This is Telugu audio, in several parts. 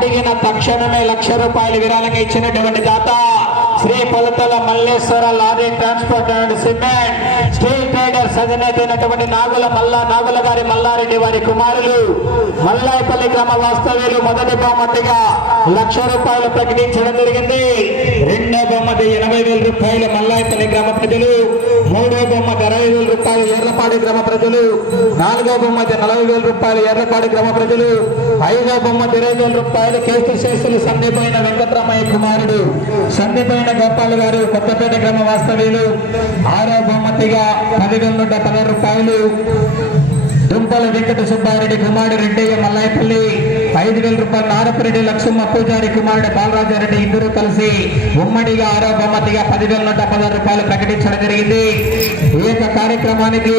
అడిగిన తక్షణమే ₹1,00,000 విరాళంగా ఇచ్చినటువంటి దాత Shri Polathala Malleswara lorry transport and cement steel traders అధినేత అయినటువంటి నాగుల గారి మల్లారెడ్డి వారి కుమారులు మల్లాయపల్లి గ్రామ వాస్తవ్యులు మొదటి బహుమతిగా ₹1,00,000 ప్రకటించడం జరిగింది. రెండో బహుమతి ₹80,000 మల్లాయపల్లి గ్రామ ప్రజలు, మూడో బహుమతి ₹60,000 ఎర్లపాడి గ్రామ ప్రజలు, నాలుగో బహుమతి ₹40,000 ఎర్లపాడి గ్రామ ప్రజలు, ఐదో బహుమతి ₹20,000 కేసు శేషులు సందీపైన వెంకటరామయ్య కుమారుడు సందీపైన గోపాల్ గారు కొత్తపేట గ్రామ వాస్తవ్యులు, ఆరో బహుమతిగా ₹10,110 దుంపల వెంకట సుబ్బారెడ్డి కుమారుడు రెడ్డయ్య మల్లాయపల్లి, ₹5,000 నారపరెడ్డి లక్ష్మమ్మ పూజారి కుమారుడు బాలరాజారెడ్డి ఇద్దరు కలిసి ఉమ్మడిగా ఆరో బహుమతిగా ₹10,116 ప్రకటించడం జరిగింది. ఈ యొక్క కార్యక్రమానికి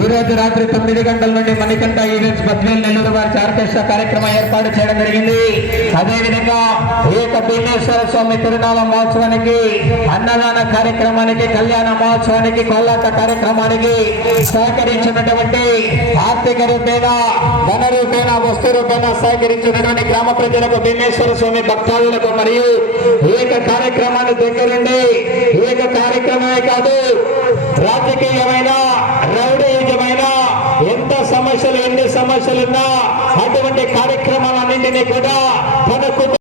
ఈ రోజు రాత్రి 9 గంటల నుండి మణికంఠ ఈవెంట్స్ బద్వేల్ నెల్లూరు వారి ఆర్కెస్ట్రా కార్యక్రమం ఏర్పాటు చేయడం జరిగింది. అదేవిధంగా ఈ యొక్క భీమేశ్వర స్వామి తిరునాళ మహోత్సవానికి, అన్నదాన కార్యక్రమానికి, కళ్యాణ మహోత్సవానికి, కోలాట కార్యక్రమానికి సహకరించినటువంటి ఆర్థిక రూపేణ, ధన రూపేణ, వస్తు రూపేణ సహకరించినటువంటి గ్రామ ప్రజలకు, భీమేశ్వర స్వామి భక్తాదులకు మరియు ఏక కార్యక్రమాన్ని దగ్గరుండి ఏక కార్యక్రమమే కాదు రాజకీయమైన రౌడీయుజమైన ఎంత సమస్యలు ఎన్ని సమస్యలున్నా అటువంటి కార్యక్రమాలన్నింటినీ కూడా